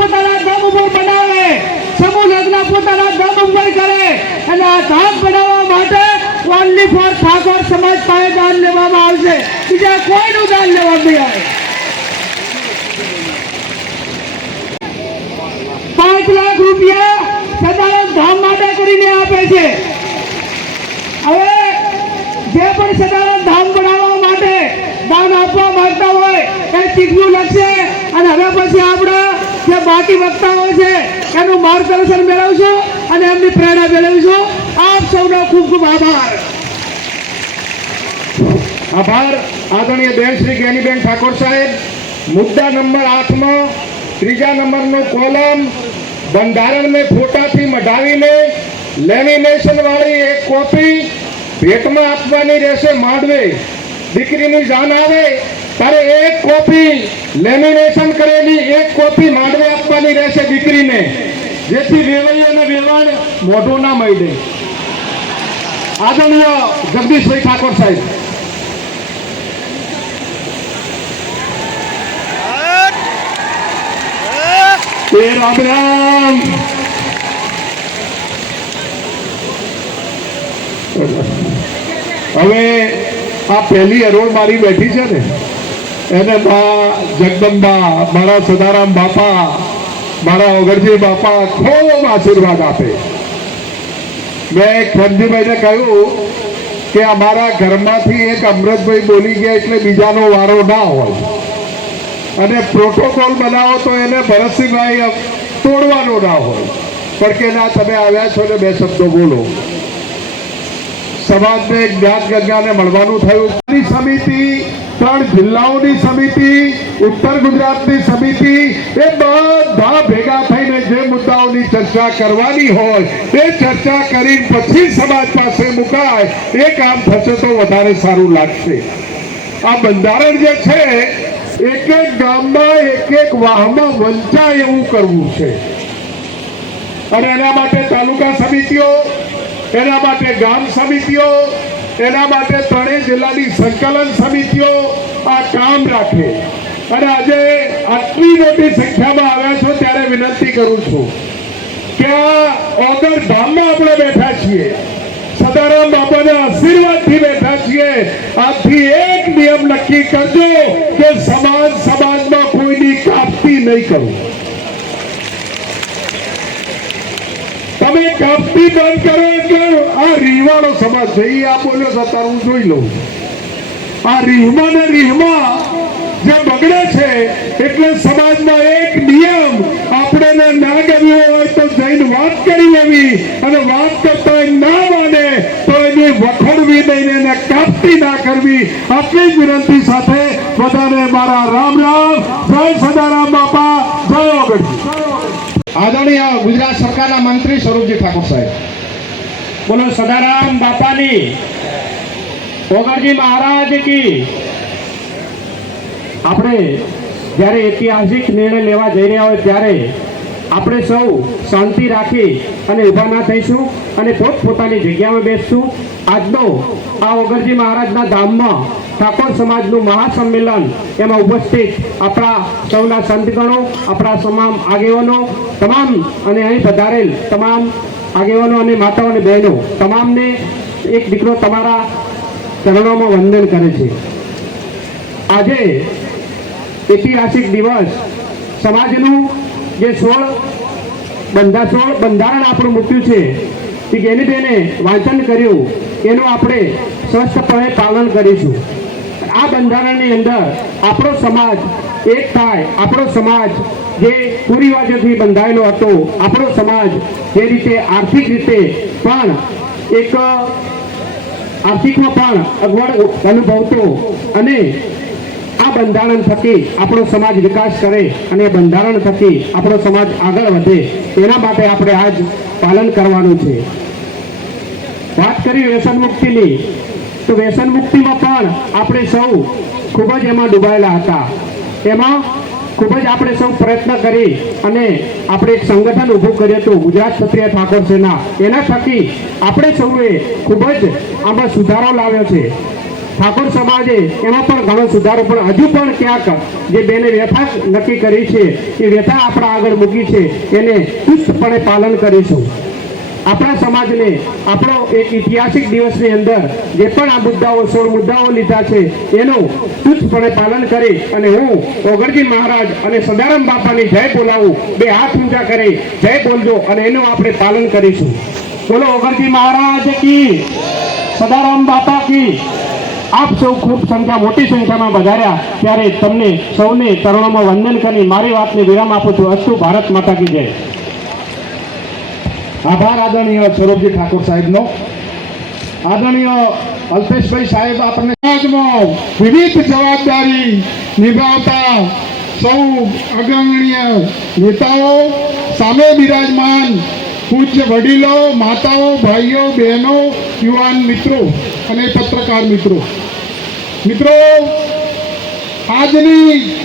પોતાના દમ ઉપર બનાવે. સમૂહ લગ્ન પોતાના દમ ઉપર કરે. અને આ ધામ બનાવવા માટે ઓનલી ફોર ઠાકોર સમાજ પાસે દાન લેવામાં આવશે. બીજા કોઈનું દાન લેવામાં નહીં આવે. પાંચ લાખ રૂપિયા સદાનંદ ધામ માટે કરીને આપે છે. હવે જે પણ સદાનંદ ધામ બનાવવા માટે દાન આપવા માંગતા હોય, એ ચીકલું લખશે. અને હવે પછી આપણે જે બાકી વક્તાઓ છે, એનું માર્ગદર્શન મેળવશો અને એમની પ્રેરણા મેળવીશું. આપ સૌનો ખૂબ ખૂબ આભાર. આભાર, આદરણીય બેન શ્રી જ્ઞાનીબેન ઠાકોર સાહેબ. મુદ્દા નંબર આઠમાં, ત્રીજા નંબરનો કોલમ, બંધારણને ફોટાથી મઢાવીને લેમિનેશનવાળી એક કોપી ભેટમાં આપવાની રહેશે માંડવે. દીકરીની જાન આવે ત્યારે એક કોપી લેમિનેશન કરેલી, એક કોપી માંડવે આપવાની રહેશે દીકરીને, જેથી વેવાઈ અને વેવાણ મોઢું ના મળે. આદરણીય જગદીશભાઈ ઠાકોર સાહેબ. રામ રામ. હવે આ પહેલી હરોળ મારી બેઠી છે ને. એને મા જગદંબા, મારા સદારામ બાપા, મારા ઓગરજી બાપા ખૂબ આશીર્વાદ આપે. મેં ખંડીભાઈને કહ્યું કે અમારા ઘરમાંથી એક અમૃતભાઈ બોલી ગયા એટલે બીજાનો વારો ના હોય. અને પ્રોટોકોલ બનાવો તો એને ભરતસિંહભાઈ તોડવાનો ના હોય. પણ કે ના, તમે આવ્યા છો ને બે શબ્દો બોલો. સમાજને જ્ઞાત ગંગાને મળવાનું થયું. સમિતિ ત્રણ જિલ્લાઓની સમિતિ, ઉત્તર ગુજરાતની સમિતિ એ બધા ભેગા થઈને જે મુદ્દાઓની ચર્ચા કરવાની હોય, એ ચર્ચા કરી પછી સમાજ પાસે મુકાય, એ કામ થશે તો વધારે સારું લાગશે. આ બંધારણ જે છે, એક એક ગામમાં એક એક વાહમાં વંચાય એવું કરવું છે. અને એના માટે તાલુકા સમિતિઓ, એના માટે ગામ સમિતિઓ એના માટે ત્રણેય જિલ્લાની સંકલન સમિતિઓ આ કામ રાખે. અને આજે આટલી મોટી સંખ્યામાં આવ્યા છો ત્યારે વિનંતી કરું છું કે આ ઓગર ધામમાં આપણે બેઠા છીએ. સદારામ બાપાના આશીર્વાદથી બેઠા છીએ. આથી એક નિયમ નક્કી કરજો કે સમાજ સમાજમાં કોઈની કાપતી નહીં કરવું તમે કાપતી બંધ કરો આ રીહવાળો સમાજ છે. એ આ બોલ્યો છે હું જોઈ લઉં. આ રીહમાં ને રીહમાં જે બગડે છે, એટલે સમાજમાં એક નિયમ આપણે ના ગમ્યો હોય તો જઈને વાત કરી લેવી અને વાત કરતા ના માને તો એને વખડવી નહીં એને કાપતી ના કરવી. આટલી જ વિનંતી સાથે બધાને મારા રામ રામ. જય સદારામ બાપા. જય ઓગણજી. આદરણીય ગુજરાત સરકારના મંત્રી સ્વરૂપજી ઠાકોર સાહેબ. બોલો, સદારામ બાપાની, ઓગણજી મહારાજ કી. આપણે જ્યારે ઐતિહાસિક નિર્ણય લેવા જઈ રહ્યા હોય ત્યારે આપણે સૌ શાંતિ રાખી અને ઊભા ના થઈશું અને પોત પોતાની જગ્યામાં બેસશું. આજનો આ ઓગરજી મહારાજના ધામમાં ઠાકોર સમાજનું મહાસંમેલન એમાં ઉપસ્થિત આપણા સૌના સંતગણો, આપણા તમામ આગેવાનો, તમામ અને અહીં પધારેલ તમામ આગેવાનો અને માતાઓ અને બહેનો, તમામને એક દીકરો તમારા ચરણોમાં વંદન કરે છે. આજે ઐતિહાસિક દિવસ સમાજનું જે સોળ બંધા સોળ બંધારણ આપણું મૂક્યું છે કે જેની બેને વાંચન કર્યું, એનું આપણે સ્વસ્થપણે પાલન કરીશું. આ બંધારણની અંદર આપણો સમાજ એક થાય, આપણો સમાજ જે કુરિવાજોથી બંધાયેલો હતો, આપણો સમાજ જે રીતે આર્થિક રીતે પણ એક, આર્થિકમાં પણ અગવડ અનુભવતો અને આ બંધારણ થકી આપણો સમાજ વિકાસ કરે અને બંધારણ થકી આપણો સમાજ આગળ વધે, એના માટે આપણે આજ પાલન કરવાનું છે. વાત કરી વ્યસન મુક્તિની. તો વ્યસન મુક્તિમાં પણ આપણે સૌ ખૂબ જ એમાં ડૂબાયેલા હતા. એમાં ખૂબ જ આપણે સૌ પ્રયત્ન કરી અને આપણે એક સંગઠન ઊભું કર્યું હતું, ગુજરાત ક્ષત્રિય ઠાકોર સેના. એના થકી આપણે સૌએ ખૂબ જ આમાં સુધારો લાવ્યો છે. ઠાકોર સમાજે એમાં પણ ઘણો સુધારો પણ હજુ પણ ક્યાંક જે બેને વ્યથા નક્કી કરી છે, એ વ્યથા આપણા આગળ મૂકી છે, એને ચુસ્તપણે પાલન કરીશું. આપણા સમાજને આપણો એક ઐતિહાસિક દિવસની અંદર જે પણ આ મુદ્દાઓ, સોળ મુદ્દાઓ લીધા છે, એનું ચુસ્તપણે પાલન કરી અને હું ઓગણજી મહારાજ અને સદારામ બાપાની જય બોલાવું, બે હાથ ઊંચા કરી, જય બોલજો અને એનું આપણે પાલન કરીશું. બોલો, ઓગણજી મહારાજ કી, સદારામ બાપા કી. આપ સૌ ખૂબ સંખ્યા મોટી સંખ્યામાં વધાર્યા ત્યારે તમને સૌને ચરણોમાં વંદન કરી મારી વાતને વિરામ આપું છું. અસ્તુ ભારત માતા કી જય. આભાર આદરણીય સ્વરૂપજી ઠાકોર સાહેબનો. આદરણીય અલ્પેશભાઈ સાહેબ આપણને સમાજમાં વિવિધ જવાબદારી નિભાવતા સૌ અગ્રણીય નેતાઓ સામે બિરાજમાન પૂજ્ય વડીલો, માતાઓ, ભાઈઓ, બહેનો, યુવાન મિત્રો અને પત્રકાર મિત્રો. મિત્રો, આજની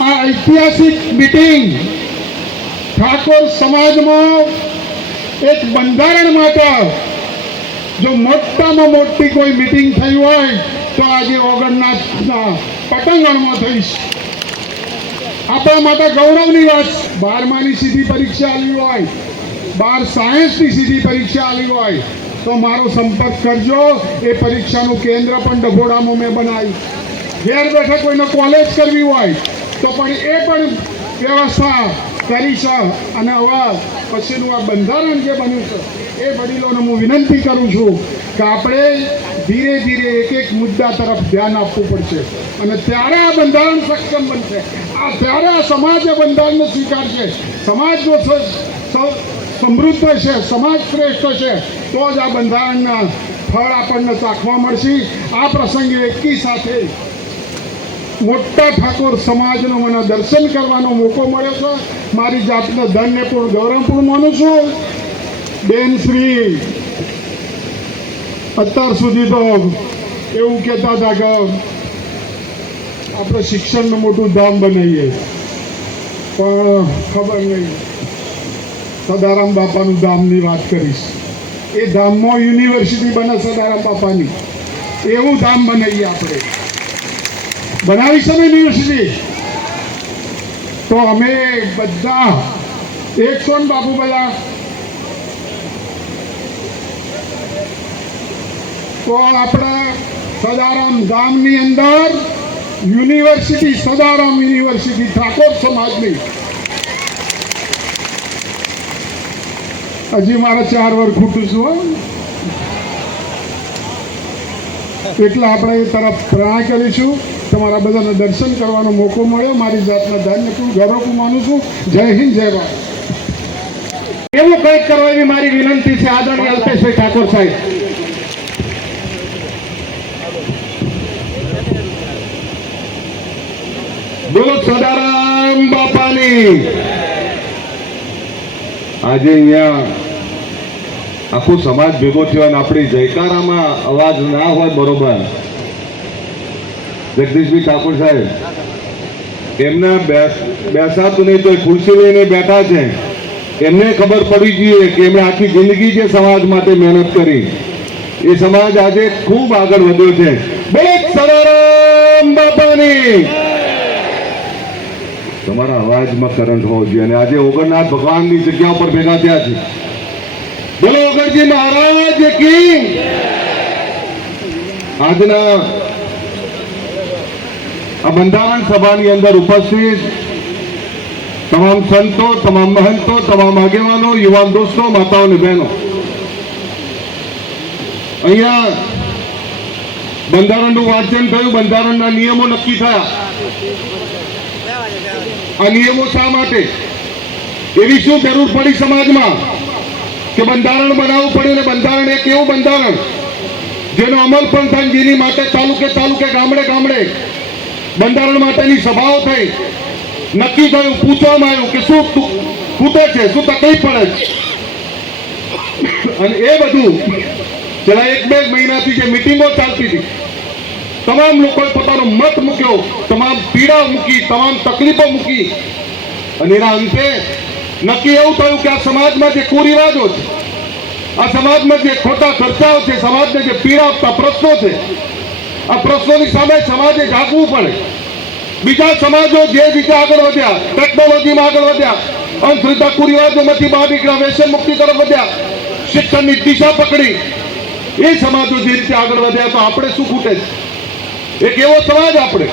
આ ઐતિહાસિક મિટિંગ ઠાકોર સમાજમાં એક બંધારણ માટે જો મોટામાં મોટી કોઈ મિટિંગ થઈ હોય તો આજે ઓગણના પટંગણમાં થઈશ. આપણા માટે ગૌરવની વાત. બારમાની સીધી પરીક્ષા આવી હોય, બાર સાયન્સની સીધી પરીક્ષા આવી હોય, તો મારો સંપર્ક કરજો. એ પરીક્ષાનું કેન્દ્ર પણ ડભોડામાં મેં બનાવ્યું. ઘેર બેઠા કોઈને કોલેજ કરવી હોય, તો પણ એ પણ વ્યવસ્થા છે અને અવાજ, પછીનું આ બંધારણ જે બન્યું છે, એ વડીલોને હું વિનંતી કરું છું કે આપણે ધીરે ધીરે એક એક મુદ્દા તરફ ધ્યાન આપવું પડશે. અને ત્યારે આ બંધારણ સક્ષમ બનશે. આ ત્યારે આ સમાજ આ બંધારણને સ્વીકારશે. સમાજ જો સમૃદ્ધ છે સમાજ શ્રેષ્ઠ છે તો જ આ બંધારણના ફળ આપણને ચાખવા મળશે. આ પ્રસંગે એકી સાથે મોટા ઠાકોર સમાજનો મને દર્શન કરવાનો મોકો મળ્યો છે. મારી જાતને ધનને પણ ગૌરવપૂર્ણ માનું છું. બેન શ્રી, અત્યાર સુધી તો એવું કહેતા હતા કે આપણે શિક્ષણનું મોટું ધામ બનાવીએ. પણ ખબર નહીં. સદારામ બાપાનું ધામની વાત કરીશ. એ ધામમાં યુનિવર્સિટી બને સદારામ બાપાની. એવું ધામ બનાવીએ આપણે. બનાવી છે ને યુનિવર્સિટી તો અમે બધા એક ને બાપુ બધા. તો આપણે સદારામ ગામની અંદર યુનિવર્સિટી, સદારામ યુનિવર્સિટી, ઠાકોર સમાજની. હજી મારા ચાર વર્ષ ખૂટું છું. એટલે આપણે એ તરફ પ્રણા કરીશું. તમારા બધાને દર્શન કરવાનો મોકો મળ્યો. મારી જાતના ધન્ય છું. ગૌરવ માનું છું. જય હિન્દ, જય ભારત. એવું કંઈક કરો એવી મારી વિનંતી છે, આદરણીય અલ્પેશભાઈ ઠાકોર સાહેબ. બોલો સદારામ બાપાની. આજે અહીંયા આખો સમાજ ભેગો થયો અને આપણી જયકારામાં અવાજ ના હોય બરોબર. જગદીશભાઈ ઠાકોર સાહેબ, એમના બેસ- બેસાતું નહીં તો ખુરશી લઈને બેઠા છે. એમને ખબર પડવી જોઈએ કે એમણે આખી જિંદગી જે સમાજ માટે મહેનત કરી, એ સમાજ આજે ખૂબ આગળ વધ્યો છે. બોલો સદારામ બાપાની! તમારા અવાજમાં કરંટ હોવો જોઈએ અને આજે ઓગણનાથ ભગવાનની જગ્યા ઉપર ભેગા થયા છે. બોલો ઓગણજી મહારાજ કી! આજના આ બંધારણ સભાની અંદર ઉપસ્થિત તમામ સંતો, તમામ મહંતો, તમામ આગેવાનો, યુવાન દોસ્તો, માતાઓ અને બહેનો. અહીંયા બંધારણનું વાંચન થયું, બંધારણના નિયમો નક્કી થયા. આ નિયમો શા માટે? એવી શું જરૂર પડી સમાજમાં કે બંધારણ બનાવવું પડ્યું ને બંધારણ એક એવું બંધારણ જેનો અમલ પણ થાય જેની માટે તાલુકે તાલુકે ગામડે ગામડે બંધારણ માટેની સભાઓ થઈ. નક્કી થયું, પૂછવામાં આવ્યું કે શું તુ- છે, શું તકલીફ પડે અને એ બધું છેલ્લા એક બે મહિનાથી જે મિટિંગો ચાલતી હતી, તમામ લોકોએ પોતાનો મત મૂક્યો, તમામ પીડા મૂકી, તમામ તકલીફો મૂકી. અને એના અંતે નક્કી એવું થયું કે આ સમાજમાં જે કુરિવાજો છે, આ સમાજમાં જે ખોટા ખર્ચાઓ છે, સમાજને જે પીડા આપતા પ્રશ્નો છે આ પ્રશ્નોની સામે સમાજે જાગવું પડે. બીજા સમાજો જે રીતે આગળ વધ્યા ટેકનોલોજીમાં આગળ વધ્યા, અંધશ્રદ્ધા કુરિવાજોમાંથી બહાર નીકળ્યા, વ્યસન મુક્તિ તરફ વધ્યા, શિક્ષણની દિશા પકડી, એ સમાજો જે રીતે આગળ વધ્યા તો આપણે શું ખૂટે છે? એક એવો સમાજ આપણે,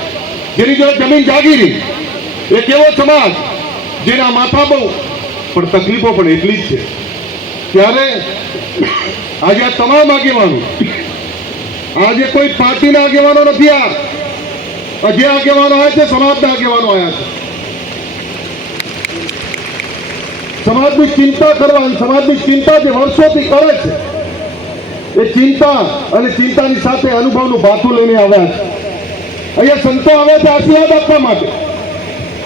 જેની જોડે જમીન જાગી રહી. એક એવો સમાજ જેના માથા બહુ, પણ તકલીફો પણ એટલી જ છે. ત્યારે આજે આ તમામ આગેવાનો આજે કોઈ પાર્ટીના આગેવાનો નથી આ. જે આગેવાનો આવ્યા છે, સમાજના આગેવાનો આવ્યા છે. સમાજની ચિંતા કરવાની સમાજની ચિંતા જે વર્ષોથી કરે છે, એ ચિંતા અને ચિંતાની સાથે અનુભવનું ભાથું લઈને આવ્યા છે. અહીંયા સંતો આવ્યા છે આશીર્વાદ આપવા માટે.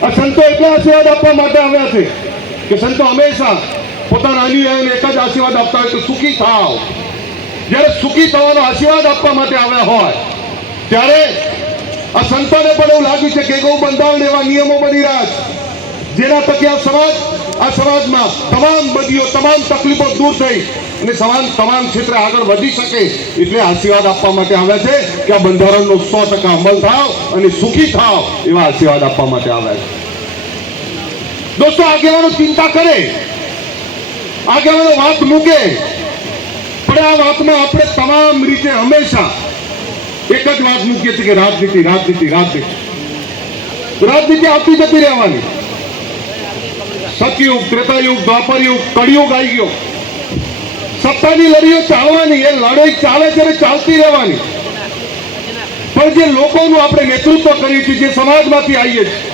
આ સંતો એટલે આશીર્વાદ આપવા માટે આવ્યા છે કે સંતો હંમેશા પોતાના અનુયાયીને એક જ આશીર્વાદ આપતા હોય કે સુખી થાવ. જ્યારે સુખી થવાનો આશીર્વાદ આપવા માટે આવ્યા હોય, ત્યારે આ સંતોને પણ એવું લાગ્યું છે કે ગૌ બંધારણ એવા નિયમો બની રહ્યા છે. જેના થકી આ સમાજ, આ સમાજમાં તમામ બદીઓ, તમામ તકલીફો દૂર થઈ અને સમાન, તમામ ક્ષેત્રે આગળ વધી શકે એટલે આશીર્વાદ આપવા માટે આવ્યા છે કે આ બંધારણનો સો ટકા અમલ થાવ અને સુખી થાવ એવા આશીર્વાદ આપવા માટે આવ્યા છે. દોસ્તો, આગેવાનો ચિંતા કરે, આગેવાનો વાત મૂકે પણ આ વાતમાં આપણે તમામ રીતે હંમેશા એક જ વાત મૂકીએ છીએ કે રાજનીતિ રાજનીતિ રાજનીતિ. રાજનીતિ આવતી જતી રહેવાની. સતયુગ, ત્રેતાયુગ, દ્વાપરયુગ, કળિયુગ આવી ગયો. સત્તાની લડીઓ ચાલવાની, એ લડાઈ ચાલે છે અને ચાલતી રહેવાની. પણ જે લોકોનું આપણે નેતૃત્વ કરીએ છીએ, જે સમાજમાંથી આવીએ છીએ,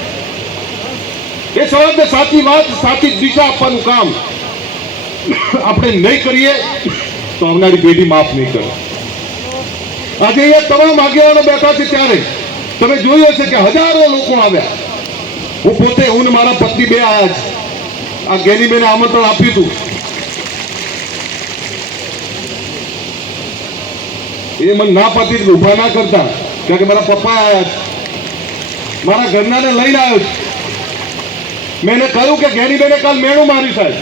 એ સમાજને સાચી વાત, સાચી દિશા આપવાનું કામ આપણે નહીં કરીએ. તો આવનારી પેઢી માફ નહીં કરે. આજે અહીંયા તમામ આગેવાનો બેઠા છે ત્યારે તમે જોયું હશે કે હજારો લોકો આવ્યા. હું પોતે, હું મારા પત્ની બે આયા છે આ ગેનીબેને આમંત્રણ આપ્યું હતું. એ મને ના એટલે ઊભા ના કરતા, કારણ કે મારા પપ્પા આવ્યા છે મારા ઘરનાને લઈને આવ્યો છે મેં એને કહ્યું કે ગેનીબેને કાલ મેળું માર્યું સાહેબ,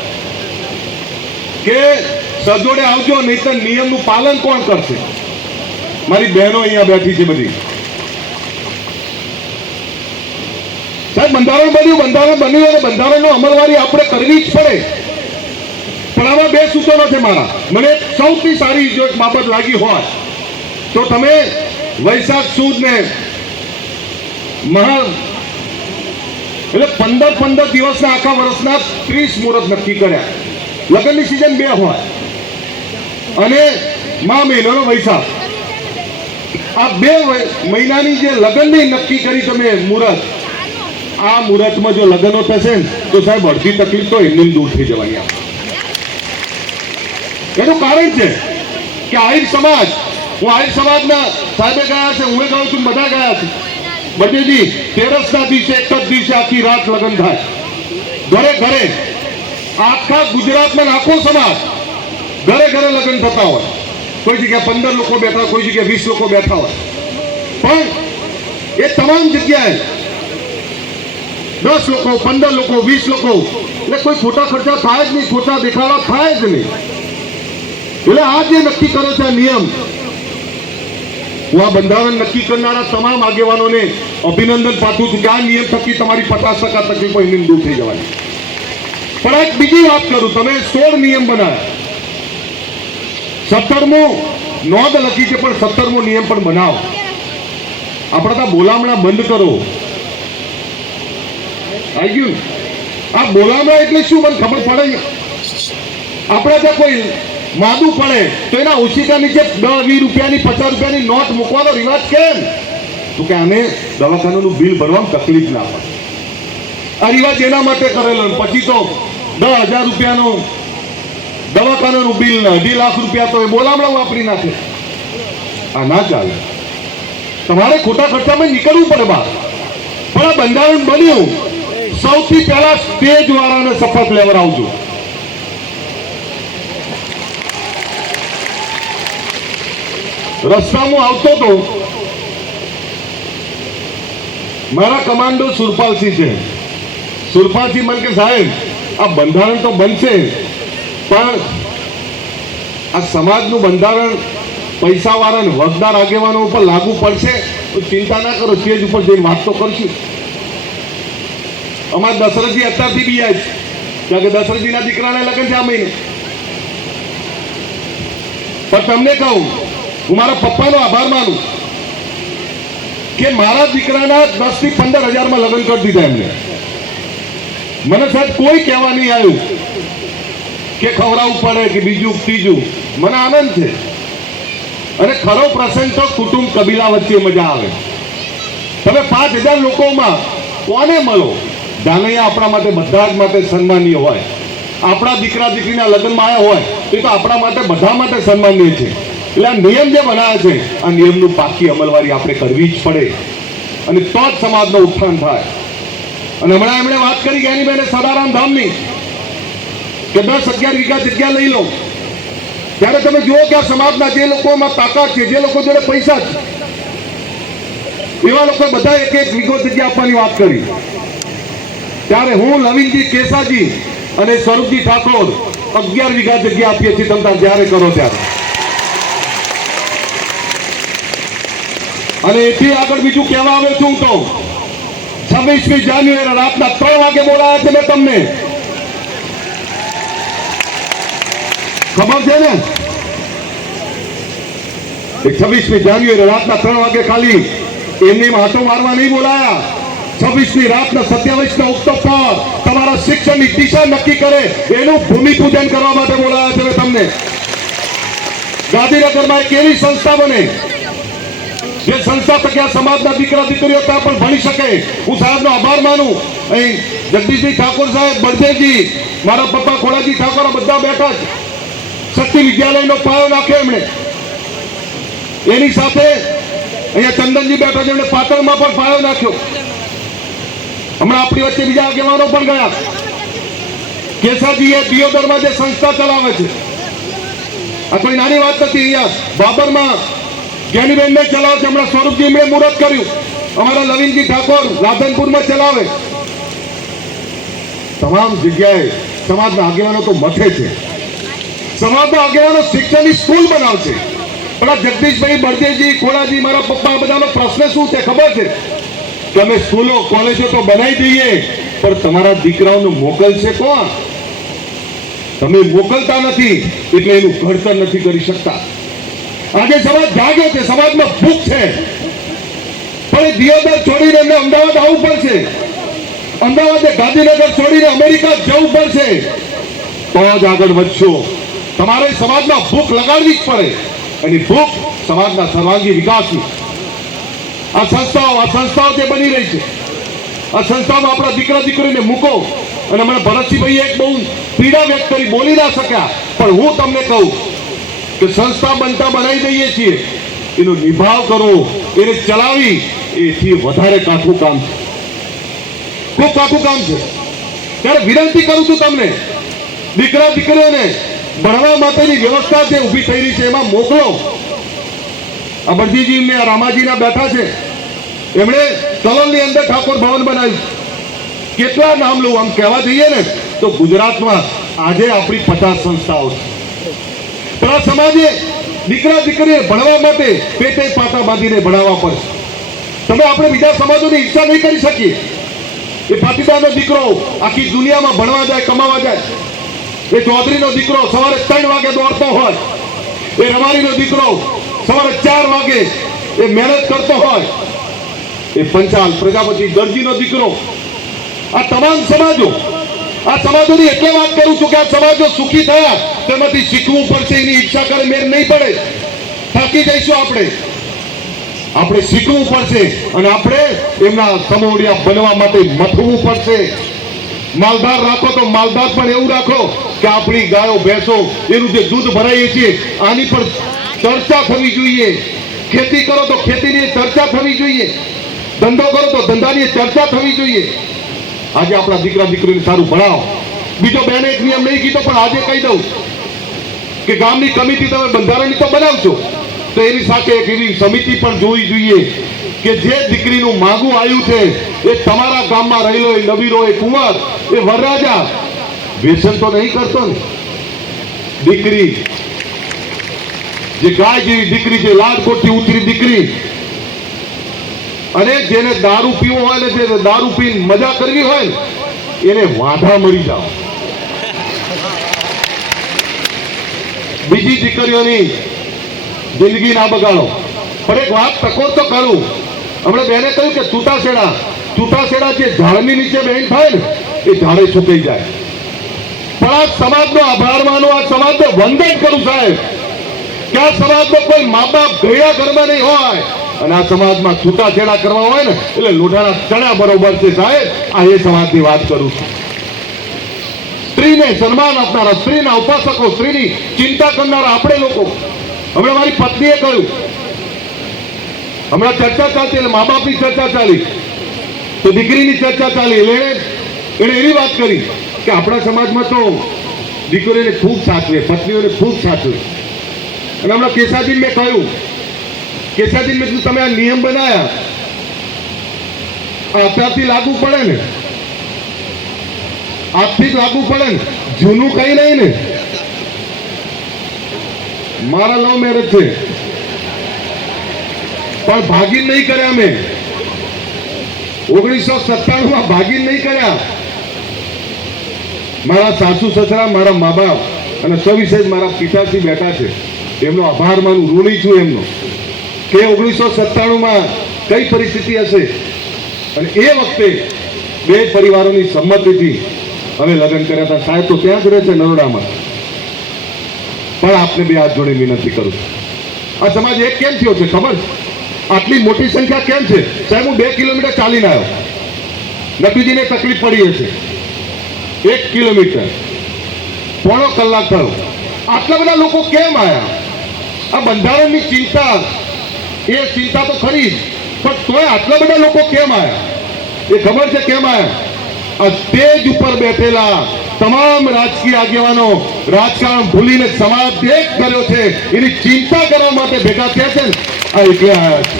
કે સજોડે આવજો નહીં તો નિયમનું પાલન કોણ કરશે? મારી બહેનો અહીંયા બેઠી છે બધી. સાહેબ, બંધારણ બન્યું બંધારણ બન્યું અને બંધારણનો અમલવારી આપણે કરવી જ પડે. પણ આમાં બે સૂચનો છે મારા. મને સૌથી સારી જો બાબત લાગી હોય, તો તમે વૈશાખ સુદ ને મહા એટલે પંદર પંદર દિવસના આખા વર્ષના ત્રીસ મુહૂર્ત નક્કી કર્યા. લગ્નની સિઝન બે હોય. અને મા મહિનાનો વૈશાખ. આ બે મહિનાની જે લગ્નની નક્કી કરી તમે મુહૂર્ત, આ મુહૂર્તમાં જો લગ્નો થશે તો સાહેબ અડધી તકલીફ તો એમની દૂર થઈ જવાની એનું કારણ છે કે આહિર સમાજ, હું આહિર સમાજના સાહેબે ગયા છે હું ગયો છું બધા ગયા છે. બધેજી તેરસના દિવસે એક જ દિવસે આખી રાત લગ્ન થાય. ઘરે ઘરે, આખા ગુજરાતમાં આખો સમાજ ઘરે ઘરે લગ્ન થતા હોય. કોઈ જગ્યાએ પંદર લોકો બેઠા હોય, કોઈ જગ્યાએ વીસ લોકો બેઠા હોય. પણ એ તમામ જગ્યાએ દસ લોકો પંદર લોકો વીસ લોકો એટલે કોઈ ખોટા ખર્ચા થાય જ નહીં ખોટા દેખાડા થાય જ નહીં. એટલે આ જે નક્કી કરો છે નિયમ હું આ બંધારણ નક્કી કરનારા તમામ આગેવાનોને અભિનંદન પાઠવું છું કે આ નિયમ થકી તમારી પચાસ ટકા તકલીફો એની દૂર થઈ જવાની પણ એક બીજી વાત કરું તમે સોળ નિયમ બનાવ્યા. સત્તરમો નોંધ લખી છે, પણ સત્તરમો નિયમ પણ બનાવો. આપણે ત્યાં બોલામણા બંધ કરો. આવી ગયું આ બોલામણા એટલે શું? મને ખબર પડે આપણે ત્યાં કોઈ માદું પડે, તો એના ઓછીકા નીચે દસ, વીસ રૂપિયાની, પચાસ રૂપિયાની નોટ મૂકવાનો રિવાજ કેમ? તો કે આને દવાખાનાનું બિલ ભરવામાં તકલીફ ના પડે. આ રિવાજ એના માટે કરેલો પછી તો દસ હજાર રૂપિયાનું દવાખાનાનું બિલ ને અઢી લાખ રૂપિયા તો એ બોલામણા વાપરી નાખે. આ ના ચાલે. તમારે ખોટા ખર્ચામાં નીકળવું પડે બહાર. પણ આ બંધારણ બન્યું. સૌથી પહેલા સ્ટેજ વાળાને શપથ લેવડાવજો. રસ્તામાં આવતો તો મારા કમાન્ડો સુરપાલસિંહ છે. સુરપાલસિંહ મને કે સાહેબ, આ બંધારણ તો બનશે. પણ આ સમાજનું બંધારણ પૈસાવાળા અને વગદાર આગેવાનો ઉપર લાગુ પડશે, તો ચિંતા ના કરો, સ્ટેજ ઉપર જઈને વાત તો કરશું. અમારા દશરથજી અત્યારથી બી આવી કારણ કે દશરથજીના દીકરાને લગ્ન છે આ મહિને. પણ તમને કહું, હું મારા પપ્પાનો આભાર માનું કે મારા દીકરાના દસથી પંદર હજારમાં લગ્ન કરી દીધા એમને. મને સાહેબ કોઈ કહેવા નહીં આવ્યું. કે ખવડાવવું પડે કે બીજું ત્રીજું. મને આનંદ છે. અને ખરો પ્રસંગ તો કુટુંબ કબીલા વચ્ચે મજા આવે. તમે પાંચ હજાર લોકોમાં કોને મળો? જાનૈયા આપણા માટે બધા જ માટે સન્માનીય હોય. આપણા દીકરા દીકરીના લગ્નમાં આવ્યા હોય, એ તો આપણા માટે બધા માટે સન્માનીય છે. એટલે આ નિયમ જે બનાવે છે, આ નિયમનું પાકી અમલવારી આપણે કરવી જ પડે. અને તો જ સમાજનો ઉત્થાન થાય. અને હમણાં એમણે વાત કરી જ્ઞાની બેને સદારામ ધામની. કે દસ અગિયાર વીઘા જગ્યા લઈ લો ત્યારે તમે જુઓ કે આ સમાજના જે લોકોમાં તાકાત છે, જે લોકો જોડે પૈસા છે, એવા લોકો બધા એક એક વીઘો જગ્યા આપવાની વાત કરી. ત્યારે હું લવિનજી કેસાજી અને સ્વરૂપજી ઠાકોર અગિયાર વીઘા જગ્યા આપીએ છીએ તમે જ્યારે કરો ત્યારે. અને એથી આગળ બીજું કહેવા આવે છું તો, છવ્વીસમી જાન્યુઆરી રાતના ત્રણ વાગે બોલાયા છે મેં તમને. ખબર છે ને? છવ્વીસમી જાન્યુઆરી રાતના ત્રણ વાગે ખાલી એમની હાથો મારવા નહીં બોલાયા. છવ્વીસમી રાતના સત્યાવીસના ઉક્ત તમારા શિક્ષણની દિશા નક્કી કરે, એનું ભૂમિપૂજન કરવા માટે બોલાયા છે તમને. ગાંધીનગરમાં એક એવી સંસ્થા બને, જે સંસ્થા તકે આ સમાજના દીકરા દીકરીઓ ત્યાં પણ ભણી શકે. હું સાહેબનો આભાર માનું. અહીં જગદીશજી ઠાકોર સાહેબ, બળદેવજી, મારા પપ્પા ખોડાજી ઠાકોર બધા બેઠા શક્તિ વિદ્યાલયનો પાયો નાખ્યો એમણે. એની સાથે અહીંયા ચંદનજી બેઠા છે, એમણે પાટણમાં પણ પાયો નાખ્યો. હમણાં આપણી વચ્ચે બીજા આગેવાનો પણ ગયા. કેસાજીએ દિયોદરમાં જે સંસ્થા ચલાવે છે, આ કોઈ નાની વાત નથી અહીંયા. બાબરમાં જ્ઞાનીબેનને ચલાવે છે, હમણાં સ્વરૂપજી એમણે મુહૂર્ત કર્યું. અમારા લવિનજી ઠાકોર રાધનપુરમાં ચલાવે. તમામ જગ્યાએ સમાજના આગેવાનો તો મથે છે. સમાજના આગેવાનો શિક્ષણની સ્કૂલ બનાવશે પણ જગદીશભાઈ બળદેવજી, ખોડાજી, મારા પપ્પા બધાનો પ્રશ્ન શું છે ખબર છે? કે અમે સ્કૂલો, કોલેજો તો બનાવી દઈએ, પણ તમારા દીકરાઓને મોકલશે કોણ? તમે મોકલતા નથી, એટલે એનું ઘડતર નથી કરી શકતા. આજે સમાજ જાગ્યો છે, સમાજમાં ભૂખ છે. પણ એ દિયોદર છોડીને એમને અમદાવાદ આવવું પડશે. અમદાવાદે ગાંધીનગર છોડીને અમેરિકા જવું પડશે. તો જ આગળ વધશો. તમારે સમાજમાં ભૂખ લગાડવી જ પડે. અને ભૂખ સમાજના સર્વાંગી વિકાસની. આ સંસ્થાઓ આ સંસ્થાઓ જે બની રહી છે. આ સંસ્થામાં આપણા દીકરા દીકરીને મૂકો. અને મને ભરતસિંહભાઈએ એક બહુ પીડા વ્યક્ત કરી, બોલી ના શક્યા. પણ હું તમને કહું કે સંસ્થા બનતા બનાવી દઈએ છીએ. એનો નિભાવ કરવો એને ચલાવી. એથી વધારે કાઠું કામ છે. ખૂબ કાઠું કામ છે. ત્યારે વિનંતી કરું છું તમને, દીકરા દીકરીઓને ભણવા માટેની વ્યવસ્થા જે ઊભી થઈ રહી છે, એમાં મોકલો. અમરજીજી ને રામાજીના બેઠા છે. એમણે કલોલની અંદર ઠાકોર ભવન બનાવ્યું. કેટલા નામ લઉં આમ કહેવા જઈએ ને, તો ગુજરાતમાં આજે આપણી પચાસ સંસ્થાઓ છે. પણ આ સમાજે દીકરા દીકરીએ ભણવા માટે પેટે પાટા બાંધીને ભણાવવા પડશે. તમે આપણે બીજા સમાજોની ઈચ્છા નહીં કરી શકીએ. એ પાટીદારનો દીકરો આખી દુનિયામાં ભણવા જાય, કમાવા જાય. એ ચૌધરીનો દીકરો સવારે ત્રણ વાગે દોડતો હોય, એ રમારીનો દીકરો સવારે ચાર વાગે એ મહેનત કરતો હોય. એ પંચાલ પ્રજાપતિ દરજીનો દીકરો, આ તમામ સમાજો, આ સમાજોની એટલે વાત કરું છું કે આ સમાજો સુખી થયા, તેમાંથી શીખવું પડશે, એની ઈચ્છા કરે, મેર નહીં પડે. થાકી જઈશું આપણે. આપણે શીખવું પડશે અને આપણે એમના સમોડિયા બનવા માટે મથવું પડશે. માલધાર રાખો તો માલધાર પણ એવું રાખો. કે આપણી ગાયો, ભેંસો એનું જે દૂધ ભરાઈએ છીએ, આની પણ ચર્ચા થવી જોઈએ. ખેતી કરો તો ખેતીની ચર્ચા થવી જોઈએ. ધંધો કરો તો ધંધાની ચર્ચા થવી જોઈએ. આજે આપણા દીકરા, દીકરીને સારું ભણાવો. બીજો બેને એક નિયમ નહીં કીધો, પણ આજે કહી દઉં કે ગામની કમિટી તમે બંધારણની તો બનાવશો તો એની સાથે એક એવી સમિતિ પણ જોવી જોઈએ કે જે દીકરીનું માગું આવ્યું છે, એ તમારા ગામમાં રહેલો એ નવીરો એ કુંવર, એ વરરાજા વ્યસન તો નહીં કરતો ને. દીકરી, જે ગાય જેવી દીકરી છે લાડકોટથી ઉતરી દીકરી, અને જેને દારૂ પીવો હોય ને જેને દારૂ પીને મજા કરવી હોય એને વાંધા મળી જાવ બીજી દીકરીઓની જિંદગી ના બગાડો. પણ એક વાત ટકોર તો કરું. હમણાં બેને કહ્યું કે છૂટાછેડા છૂટાછેડા જે ઝાડની નીચે બેન થાય ને, એ ઝાડે સુકાઈ જાય. પણ સમાજનો આભાર માનો, આ સમાજને વંદન કરું સાહેબ. કે આ સમાજનો કોઈ મા બાપ ગયડા ઘરમાં નહીં હોય અને આ સમાજમાં છૂટાછેડા કરવા હોય ને, એટલે લોઢાના ચણા બરોબર છે સાહેબ. આ એ સમાજની વાત કરું છું. સ્ત્રીને સન્માન આપનારા, સ્ત્રીના ઉપાસકો, સ્ત્રીની ચિંતા કરનારા આપણે લોકો. હમણાં મારી પત્નીએ કહ્યું, હમણાં ચર્ચા ચાલતી, એટલે મા બાપની ચર્ચા ચાલી, તો દીકરીની ચર્ચા ચાલી, એટલે એણે એવી વાત કરી કે આપણા સમાજમાં તો દીકરીઓને ખૂબ સાચવે, પત્નીઓને ખૂબ સાચવે. અને હમણાં કેસાજીને મેં કહ્યું, કેસાજીને મેં તમે આ નિયમ બનાયા. અત્યારથી લાગુ પડે ને. આજથી લાગુ પડે ને. જૂનું કઈ નહીં ને. મારા લવ મેરેજ છે. પણ ભાગીન નહીં કર્યા મેં. ઓગણીસો સત્તાણું માં ભાગીન નહીં કર્યા. મારા સાસુ સસરા, મારા મા બાપ અને સવિશેષ મારા પિતાશ્રી બેઠા છે. એમનો આભાર માનું, ઋણી છું એમનો. કે ઓગણીસો સત્તાણુંમાં કઈ પરિસ્થિતિ હશે? અને એ વખતે બે પરિવારોની સંમતિથી અમે લગ્ન કર્યા હતા. સાહેબ તો ત્યાં જ રહે છે નરોડામાં. પણ આપને બે હાથ જોડે વિનંતી કરું આ સમાજ એક કેમ થયો છે, ખબર? આટલી મોટી સંખ્યા કેમ છે? સાહેબ, હું બે કિલોમીટર ચાલીને આવ્યો. નબીજીને તકલીફ પડી હશે. એક કિલોમીટર. પોણો કલાક થયો. આટલા બધા લોકો કેમ આવ્યા આ બંધારણની ચિંતા, એ ચિંતા તો ખરી પણ તોય આટલા બધા લોકો કેમ આવ્યા એ ખબર છે કેમ આવ્યા આ સ્ટેજ ઉપર બેઠેલા તમામ રાજકીય આગેવાનો રાજકારણ ભૂલીને સમાજ એક કર્યો છે, એની ચિંતા કરવા માટે ભેગા થયા છે આ એટલે આવ્યા છે.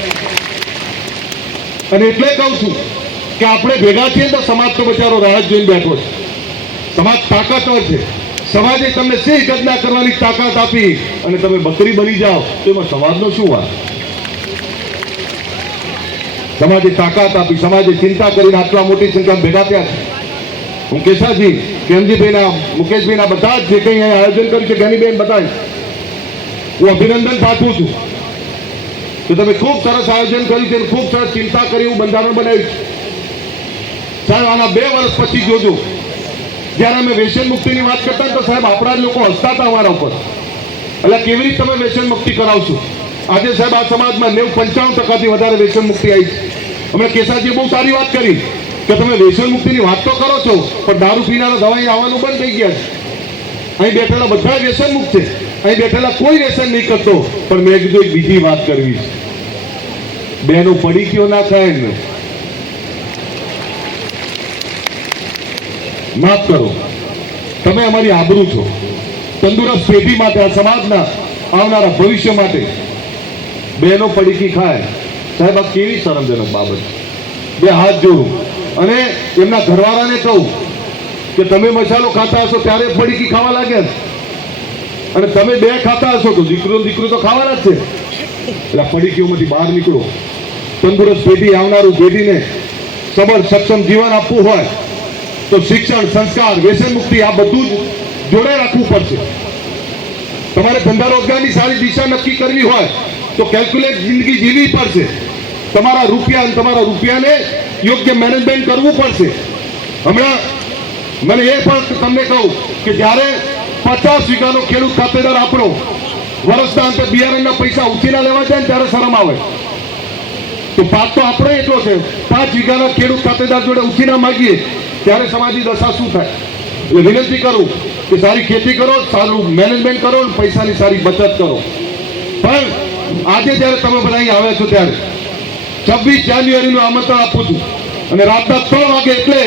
અને એટલે કહું છું કે આપણે ભેગા છીએ તો સમાજ તો બચારો રાહત જોઈને બેઠો છે. સમાજ તાકાતવર છે. સમાજે તમને સિંહ ઘટના કરવાની તાકાત આપી અને તમે બકરી બની જાઓ, તો એમાં સમાજનો શું વાત સમાજે તાકાત આપી, સમાજે ચિંતા કરીને આટલા મોટી સંખ્યામાં ભેગા થયા છે. હું કેશાજી કેમજીભાઈના, મુકેશભાઈના બધા જ જે કંઈ અહીંયા આયોજન કર્યું છે, જ્ઞાનીબેન બધા. હું અભિનંદન પાઠવું છું. કે તમે ખૂબ સરસ આયોજન કર્યું છે ખૂબ સરસ ચિંતા કરી હું બંધારણ બનાવ્યું સાહેબ, આના બે વર્ષ પછી જોજો. જ્યારે અમે વ્યસન મુક્તિની વાત કરતા તો સાહેબ, આપણા લોકો હસતા હતા અમારા ઉપર. એટલે કેવી રીતે તમે વ્યસન મુક્તિ કરાવશો? આજે સાહેબ, આ સમાજમાં નેવું પંચાવન ટકાથી વધારે વ્યસન મુક્તિ આવી છે. હમણાં કેસાજીએ બહુ સારી વાત કરી કે તમે વ્યસન મુક્તિની વાત તો કરો છો, પણ દારૂ પીનારા દવાઈ આવવાનું બંધ થઈ ગયા છે. અહીં બેઠેલા બધા વ્યસન મુક્ત છે. અહીં બેઠેલા કોઈ વ્યસન નહીં કરતો. પણ મેં કીધું, એક બીજી વાત કરવી છે. બેનો પડી કયો ના થાય ને. માફ કરો. તમે અમારી આબરૂ છો. તંદુરસ્ત પેઢી માટે આ સમાજના આવનારા ભવિષ્ય માટે બહેનો પડીકી ખાય. સાહેબ, આ કેવી શરમજનક બાબત બે હાથ જોડું. અને એમના ઘરવાળાને કહું કે તમે મસાલો ખાતા હશો ત્યારે પડીકી ખાવા લાગે અને તમે બે ખાતા હશો તો દીકરો દીકરો તો ખાવાના જ છે. એટલે પડીકીઓમાંથી બહાર નીકળો. તંદુરસ્ત પેઢી આવનારું પેઢીને સબળ સક્ષમ જીવન આપવું હોય તો શિક્ષણ, સંસ્કાર, વ્યસન મુક્તિ આ બધું જ જોડે રાખવું પડશે. તમારે ધંધા રોજગારની સારી દિશા નક્કી કરવી હોય તો કેલ્ક્યુલેટ જિંદગી જીવવી પડશે. તમારા રૂપિયા તમારા રૂપિયાને યોગ્ય મેનેજમેન્ટ કરવું પડશે. હમણાં મને એ પણ તમને કહું કે જ્યારે પચાસ વીઘાનો ખેડૂત ખાતેદાર આપણો વર્ષના અંતે બિયારણના પૈસા ઉછીના લેવા જાય ને ત્યારે શરમ આવે. તો પાક તો આપણો એટલો છે. પાંચ વીઘાના ખેડૂત ખાતેદાર જોડે ઉછીના માગીએ ત્યારે સમાજની દશા શું થાય? એટલે વિનંતી કરું કે સારી ખેતી કરો, સારું મેનેજમેન્ટ કરો અને પૈસાની સારી બચત કરો. પણ આજે જ્યારે તમે બધા અહીં આવ્યા છો ત્યારે છવ્વીસ જાન્યુઆરીનું આમંત્રણ આપું છું અને રાતના ત્રણ વાગે એટલે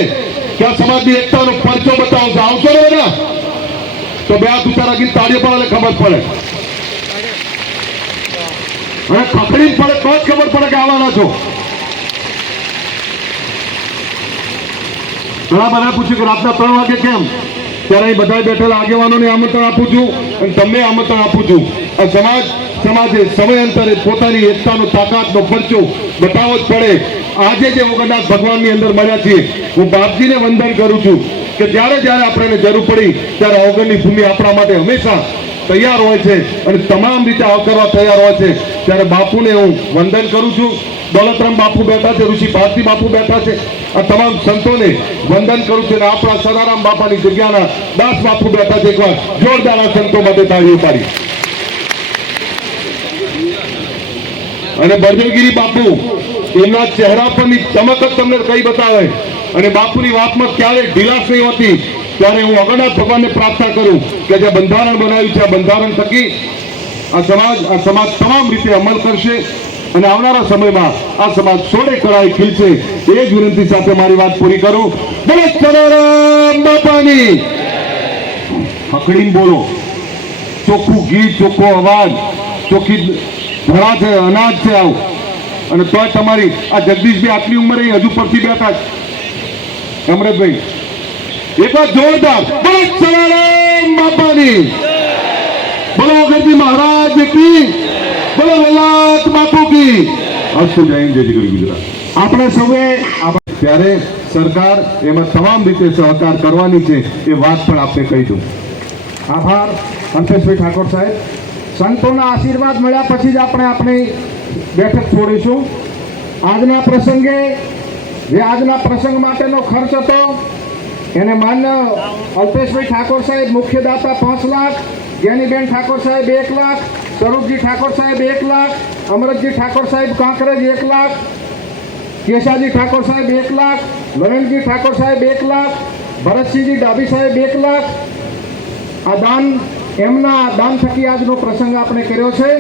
કે આ સમાજની એકતાનો પરચો બતાવશે આવશો ને બધા? તો બે હાથ ઊંચા રાખીને તાળીઓ પણ ખબર પડે. અને ખકડી પડે તો જ ખબર પડે કે આવવાના છો. ઘણા બધા પૂછ્યું કે રાતના ત્રણ વાગે કેમ? ત્યારે અહીં બધા બેઠેલા આગેવાનોને આમંત્રણ આપું છું અને તમને આમંત્રણ આપું છું. આ સમાજ, સમાજે સમયાંતરે પોતાની એકતાનો, તાકાતનો પરચો બતાવો જ પડે. આજે જે ઓગણનાથ ભગવાનની અંદર મળ્યા છીએ, હું બાપજીને વંદન કરું છું કે જ્યારે જ્યારે આપણને જરૂર પડી, ત્યારે ઓગણની ભૂમિ આપણા માટે હંમેશા તૈયાર હોય છે અને તમામ રીતે આવકારવા તૈયાર હોય છે. ત્યારે બાપુને હું વંદન કરું છું. દોલતરામ બાપુ બેઠા છે, ઋષિ ભારતી બાપુ બેઠા છે. આ તમામ સંતોને વંદન કરું છું અને આપણા સદારામ બાપાની જગ્યાના દાસ બાપુ બેઠા છે એકવાર જોરદાર આ સંતો માટે તાળી પાડી અને બળદેવગીરી બાપુ, એમના ચહેરા પરની ચમક જ તમને કઈ બતાવે? અને બાપુની વાતમાં ક્યારે ઢીલાસ નહીં હોતી. ત્યારે હું અગણનાથ ભગવાનને પ્રાર્થના કરું કે જે બંધારણ બનાવ્યું છે, આ બંધારણ થકી આ સમાજ આ સમાજ તમામ રીતે અમલ કરશે. અને આવનારા સમયમાં આ સમાજ સોળે કળાએ ખીલશે, એ જ વિનંતી સાથે મારી વાત પૂરી કરું. બોલો સદારામ બાપાની. હકડીને બોલો. ચોખ્ખું ગીત, ચોખ્ખો અવાજ, ચોખ્ખી ધરા છે, અનાજ છે આવું. અને તોય તમારી આ જગદીશભાઈ આટલી ઉંમરે હજુ પરથી બેઠા છે. અમૃતભાઈ, એક વાર જોરદાર. બોલો સદારામ બાપાની. બોલો, અગરજી મહારાજ કી બોલો બાપુ ત્યારે સરકાર એમાં તમામ રીતે સહકાર કરવાની છે એ વાત પણ આપને કહી દઉં. આભાર અંતેશભાઈ ઠાકોર સાહેબ. સંતોના આશીર્વાદ મળ્યા પછી જ આપણે આપણી બેઠક છોડીશું. આજના પ્રસંગે, જે આજના પ્રસંગ માટેનો ખર્ચ હતો, એને માન્ય અલ્પેશભાઈ ઠાકોર સાહેબ મુખ્ય દાતા પાંચ લાખ જ્ઞાનીબેન ઠાકોર સાહેબ એક લાખ સ્વરૂપજી ઠાકોર સાહેબ એક લાખ, અમરતજી ઠાકોર સાહેબ કાંકરેજ એક લાખ, કેશાજી ઠાકોર સાહેબ એક લાખ નરેન્દ્રજી ઠાકોર સાહેબ એક લાખ, ભરતસિંહજી ડાભી સાહેબ એક લાખ. આ દાન, એમના દાન થકી આજનો પ્રસંગ આપણે કર્યો છે.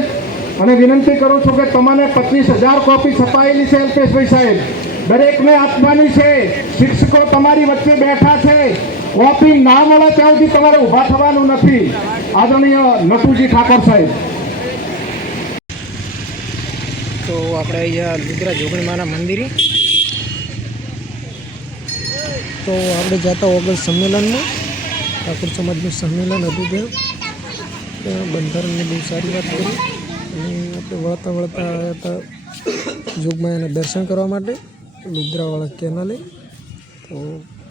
અને વિનંતી કરું છું કે તમને પચીસ હજાર કોપી છપાયેલી છે અલ્પેશભાઈ સાહેબ. દરેકને આપવાની છે. શિક્ષકો તમારી વચ્ચે બેઠા છે. કોપી ના મળે ત્યાં સુધી તમારે ઊભા થવાનું નથી. આદરણીય નટુજી ઠાકોર સાહેબ. તો આપણે અહીંયા લુદ્રા જોગણીમાના મંદિરે. તો આપણે જતા ઓગસ્ટ સંમેલનમાં. ઠાકોર સમાજનું સંમેલન હતું ત્યાં. બંધારણની બહુ સારી વાત કરી. અને આપણે વળતા વળતા આવ્યા હતા જોગમાયાના દર્શન કરવા માટે. લુદ્રાવાળા કેનાલે. તો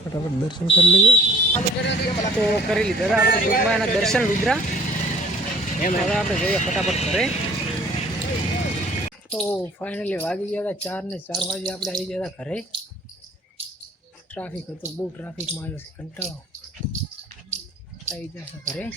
ફટાફટ દર્શન કરી લઈએ. તો કરી લીધા આપણે જોગમાયાના દર્શન લુદ્રા. એમ હવે આપણે જઈએ ફટાફટ ઘરે. તો ફાઇનલી વાગી ગયા હતા ચાર ને ચાર વાગે આપણે આવી ગયા હતા ઘરે. ટ્રાફિક હતો, બહુ ટ્રાફિકમાં આવ્યો કંટાળો. આવી ગયા ઘરે.